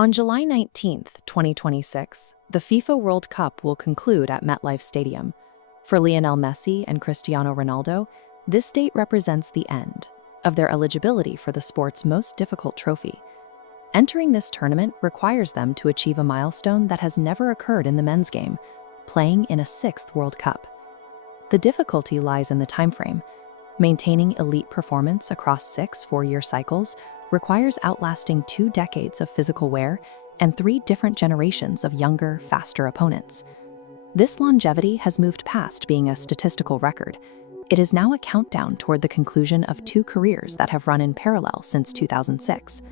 On July 19, 2026, the FIFA World Cup will conclude at MetLife Stadium. For Lionel Messi and Cristiano Ronaldo, this date represents the end of their eligibility for the sport's most difficult trophy. Entering this tournament requires them to achieve a milestone that has never occurred in the men's game, playing in a sixth World Cup. The difficulty lies in the timeframe. Maintaining elite performance across 6 four-year cycles requires outlasting 2 decades of physical wear and 3 different generations of younger, faster opponents. This longevity has moved past being a statistical record. It is now a countdown toward the conclusion of 2 careers that have run in parallel since 2006.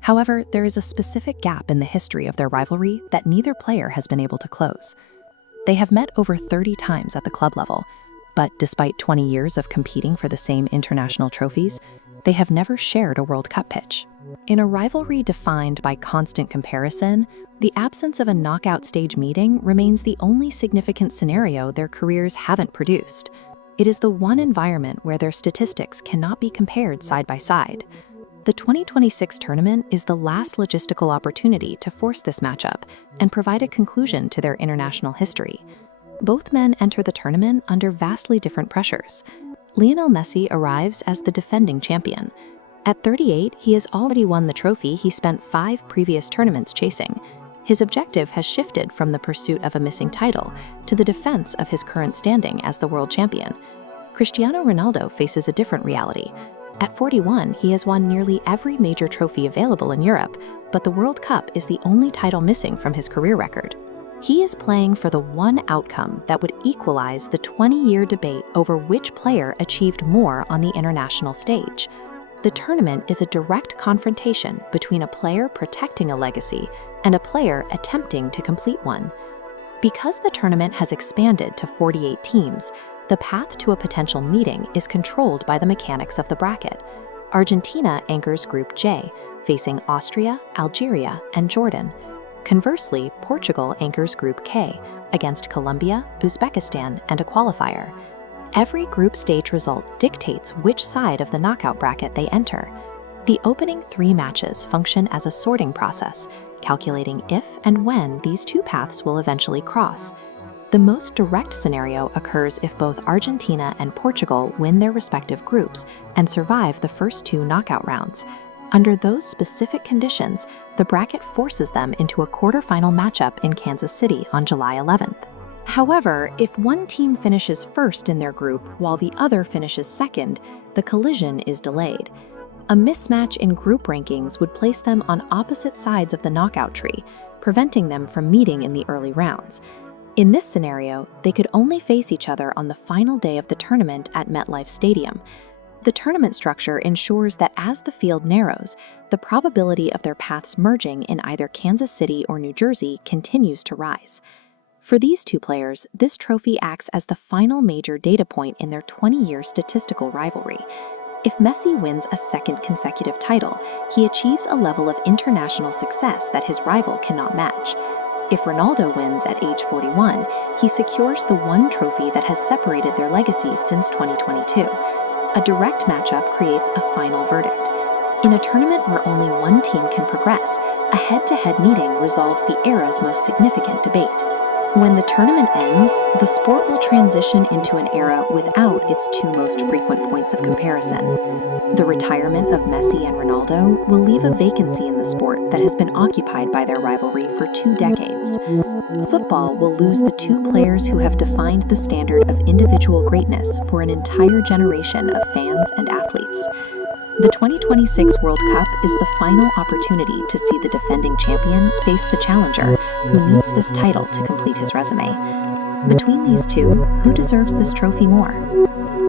However, there is a specific gap in the history of their rivalry that neither player has been able to close. They have met over 30 times at the club level, but despite 20 years of competing for the same international trophies, they have never shared a World Cup pitch. In a rivalry defined by constant comparison, the absence of a knockout stage meeting remains the only significant scenario their careers haven't produced. It is the one environment where their statistics cannot be compared side by side. The 2026 tournament is the last logistical opportunity to force this matchup and provide a conclusion to their international history. Both men enter the tournament under vastly different pressures. Lionel Messi arrives as the defending champion. At 38, he has already won the trophy he spent 5 previous tournaments chasing. His objective has shifted from the pursuit of a missing title to the defense of his current standing as the world champion. Cristiano Ronaldo faces a different reality. At 41, he has won nearly every major trophy available in Europe, but the World Cup is the only title missing from his career record. He is playing for the one outcome that would equalize the 20-year debate over which player achieved more on the international stage. The tournament is a direct confrontation between a player protecting a legacy and a player attempting to complete one. Because the tournament has expanded to 48 teams, the path to a potential meeting is controlled by the mechanics of the bracket. Argentina anchors Group J, facing Austria, Algeria, and Jordan. Conversely, Portugal anchors Group K against Colombia, Uzbekistan, and a qualifier. Every group stage result dictates which side of the knockout bracket they enter. The opening 3 matches function as a sorting process, calculating if and when these 2 paths will eventually cross. The most direct scenario occurs if both Argentina and Portugal win their respective groups and survive the first 2 knockout rounds. Under those specific conditions, the bracket forces them into a quarterfinal matchup in Kansas City on July 11th. However, if one team finishes first in their group while the other finishes second, the collision is delayed. A mismatch in group rankings would place them on opposite sides of the knockout tree, preventing them from meeting in the early rounds. In this scenario, they could only face each other on the final day of the tournament at MetLife Stadium. The tournament structure ensures that as the field narrows, the probability of their paths merging in either Kansas City or New Jersey continues to rise. For these 2 players, this trophy acts as the final major data point in their 20-year statistical rivalry. If Messi wins a 2nd consecutive title, he achieves a level of international success that his rival cannot match. If Ronaldo wins at age 41, he secures the one trophy that has separated their legacies since 2022. A direct matchup creates a final verdict. In a tournament where only one team can progress, a head-to-head meeting resolves the era's most significant debate. When the tournament ends, the sport will transition into an era without its 2 most frequent points of comparison. The retirement of Messi and Ronaldo will leave a vacancy in the sport that has been occupied by their rivalry for 2 decades. Football will lose the 2 players who have defined the standard of individual greatness for an entire generation of fans and athletes. The 2026 World Cup is the final opportunity to see the defending champion face the challenger, who needs this title to complete his resume. Between these 2, who deserves this trophy more?